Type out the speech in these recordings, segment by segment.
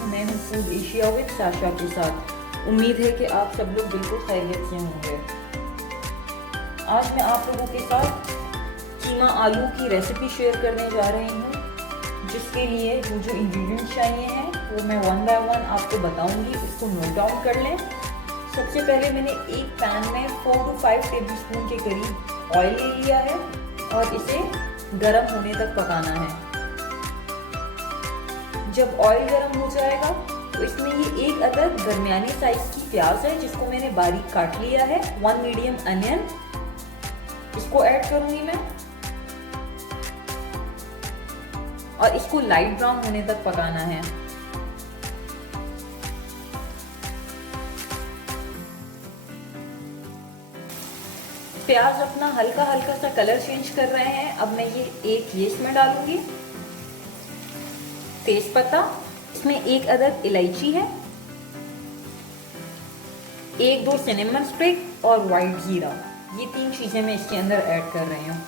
हूँ। मैं हूँ फूड एशिया विद साशा के साथ। उम्मीद है कि आप सब लोग बिल्कुल खैरियत से होंगे। आज मैं आप लोगों के साथ कीमा आलू की रेसिपी शेयर करने जा रही हूँ, जिसके लिए जो इंग्रेडिएंट्स चाहिए हैं वो मैं वन बाय वन आपको बताऊंगी। उसको नोट डाउन कर लें। सबसे पहले मैंने एक पैन में 4 to 5 टेबलस्पून के करीब ऑयल ले लिया है और इसे गर्म होने तक पकाना है। जब ऑयल गर्म हो जाएगा तो इसमें ये एक अदद दरमियाने साइज की प्याज है जिसको मैंने बारीक काट लिया है। 1 मीडियम अनियन, इसको ऐड करूंगी मैं और इसको लाइट ब्राउन होने तक पकाना है। प्याज अपना हल्का हल्का सा कलर चेंज कर रहे हैं। अब मैं ये इसमें डालूंगी तेजपत्ता, इसमें एक अदद इलायची है, 1-2 सिनेमन स्टिक और व्हाइट जीरा। ये 3 चीजें मैं इसके अंदर ऐड कर रही हूँ।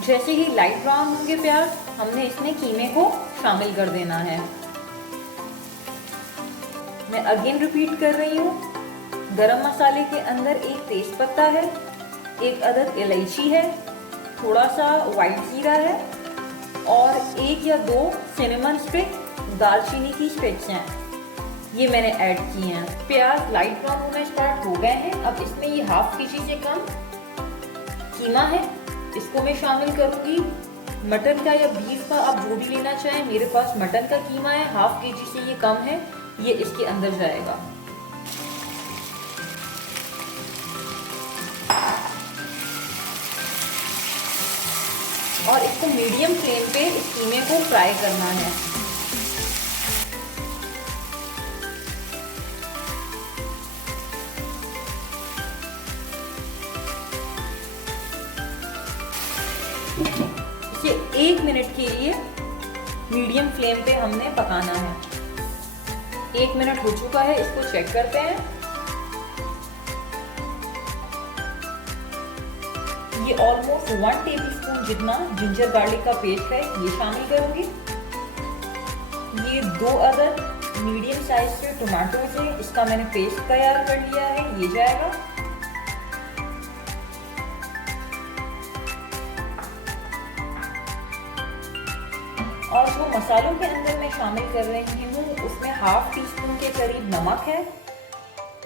जैसे ही लाइट ब्राउन होंगे प्याज, हमने इसमें कीमे को शामिल कर देना है। मैं अगेन रिपीट कर रही हूँ, गरम मसाले के अंदर एक तेजपत्ता है, एक अदद इलायची है, थोड़ा सा व्हाइट जीरा है और 1 या 2 सिनेमन स्टिक दालचीनी की स्टिक्स हैं, ये मैंने ऐड की हैं। प्याज लाइट ब्राउन होना स्टार्ट हो गए हैं। अब इसमें ये हाफ केजी से कम कीमा है, इसको मैं शामिल करूंगी। मटन का या बीफ का आप जो भी लेना चाहें, मेरे पास मटन का कीमा है, हाफ केजी से ये कम है, ये इसके अंदर जाएगा। और इसको मीडियम फ्लेम पे इस कीमे को फ्राई करना है। इसे 1 मिनट के लिए मीडियम फ्लेम पे हमने पकाना है। 1 मिनट हो चुका है, इसको चेक करते हैं। ये ऑलमोस्ट 1 टेबलस्पून जितना जिंजर गार्लिक का पेस्ट है, ये शामिल करूंगी। ये 2 अदद मीडियम साइज के टमाटोज है, इसका मैंने पेस्ट तैयार कर लिया है, ये जाएगा। और जो मसालों के अंदर मैं शामिल कर रही हूँ उसमें हाफ टी स्पून के करीब नमक है,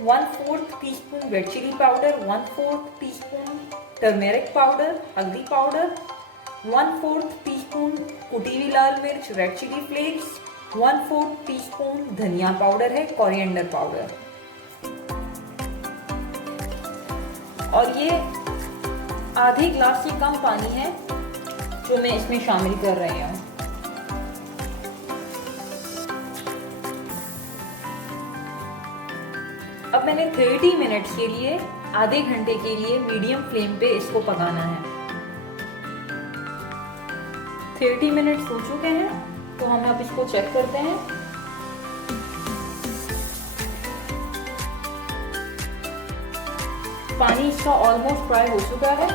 1/4 teaspoon red chilli powder, 1/4 teaspoon turmeric powder हल्दी पाउडर, 1/4 टीस्पून कुटी हुई लाल मिर्च रेड चिली फ्लेक्स, 1/4 टीस्पून धनिया पाउडर है, कोरिएंडर पाउडर। और ये आधे ग्लास से कम पानी है जो मैं इसमें शामिल कर रही हूँ। अब मैंने 30 मिनट्स के लिए, आधे घंटे के लिए मीडियम फ्लेम पे इसको पकाना है। 30 मिनट्स हो चुके हैं तो हम अब इसको चेक करते हैं। पानी इसका ऑलमोस्ट फ्राई हो चुका है।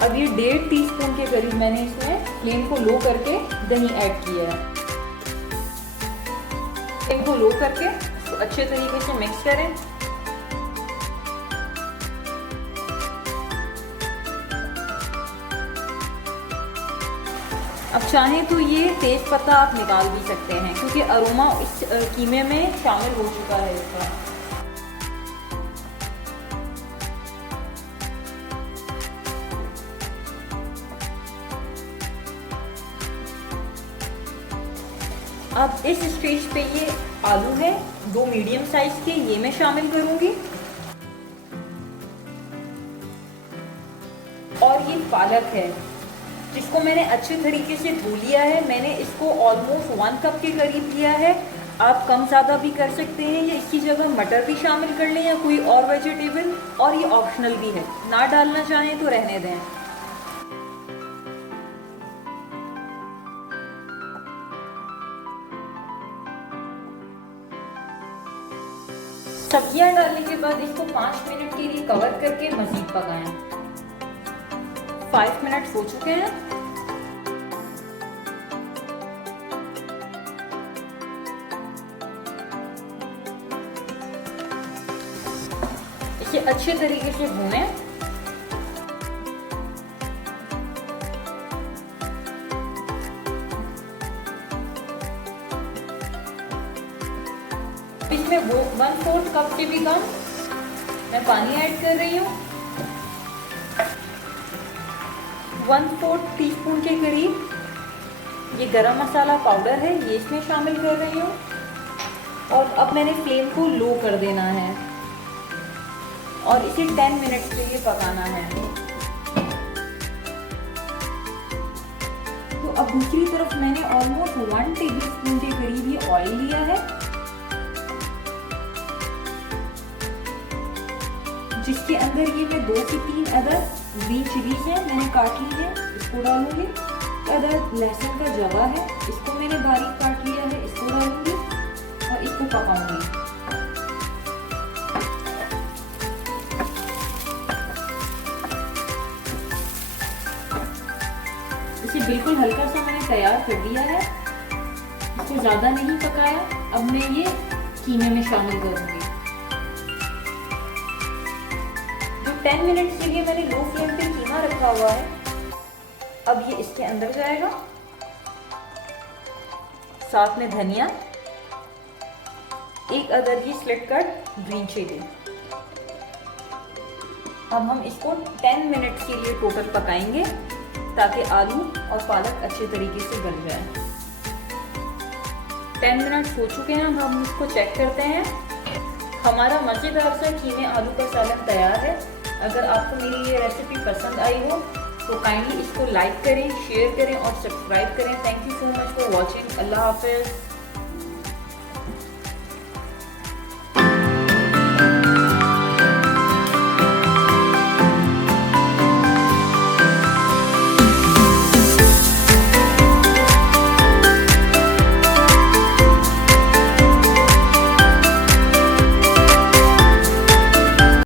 अब ये 1.5 टीस्पून के करीब मैंने इसमें फ्लेम को लो करके दही ऐड किया है। फ्लेम को लो करके इसको अच्छे तरीके से मिक्स करें। अब चाहें तो ये तेज पत्ता आप निकाल भी सकते हैं क्योंकि अरोमा इस कीमे में शामिल हो चुका है इसका। अब इस स्टेज पे ये आलू है 2 मीडियम साइज के, ये मैं शामिल करूंगी। और ये पालक है जिसको मैंने अच्छे तरीके से धो लिया है। मैंने इसको ऑलमोस्ट 1 कप के करीब लिया है। आप कम ज़्यादा भी कर सकते हैं या इसकी जगह मटर भी शामिल कर लें या कोई और वेजिटेबल, और ये ऑप्शनल भी है, ना डालना चाहें तो रहने दें। सब्जियां डालने के बाद इसको 5 मिनट के लिए कवर करके मजीद पकाएं। 5 मिनट हो चुके हैं। इसे अच्छे तरीके से भूनें। इसमें 1/4 कप से भी कम मैं पानी ऐड कर रही हूँ। 1/4 टीस्पून के करीब ये गरम मसाला पाउडर है, ये इसमें शामिल कर रही हूँ। और अब मैंने फ्लेम को लो कर देना है और इसे 10 मिनट के लिए पकाना है। तो अब दूसरी तरफ मैंने ऑलमोस्ट 1 टेबलस्पून के करीब ये ऑयल लिया है, जिसके अंदर ये मैं 2 से 3 अदद ग्रीन चिलीज है मैंने काट ली है, इसको डालूंगी। अदद लहसुन का जवा है, इसको मैंने बारीक काट लिया है, इसको डालूंगी और इसको पकाऊंगी। इसे बिल्कुल हल्का सा मैंने तैयार कर दिया है, इसको ज्यादा नहीं पकाया। अब मैं ये कीमे में शामिल करूंगी। 10 मिनट के लिए मैंने लो फ्लेम पे कीमा रखा हुआ है, अब ये इसके अंदर जाएगा। साथ में धनिया, 1 अदद ये स्लिट कट ग्रीन चिली। अब हम इसको 10 मिनट के लिए टोटल पकाएंगे ताकि आलू और पालक अच्छे तरीके से गल जाए। 10 मिनट हो चुके हैं। अब हम इसको चेक करते हैं। हमारा मज़ेदार सा कीमे आलू का सालन तैयार है। अगर आपको मेरी ये रेसिपी पसंद आई हो तो काइंडली इसको लाइक करें, शेयर करें और सब्सक्राइब करें। Thank you so much for watching. अल्लाह हाफिज़।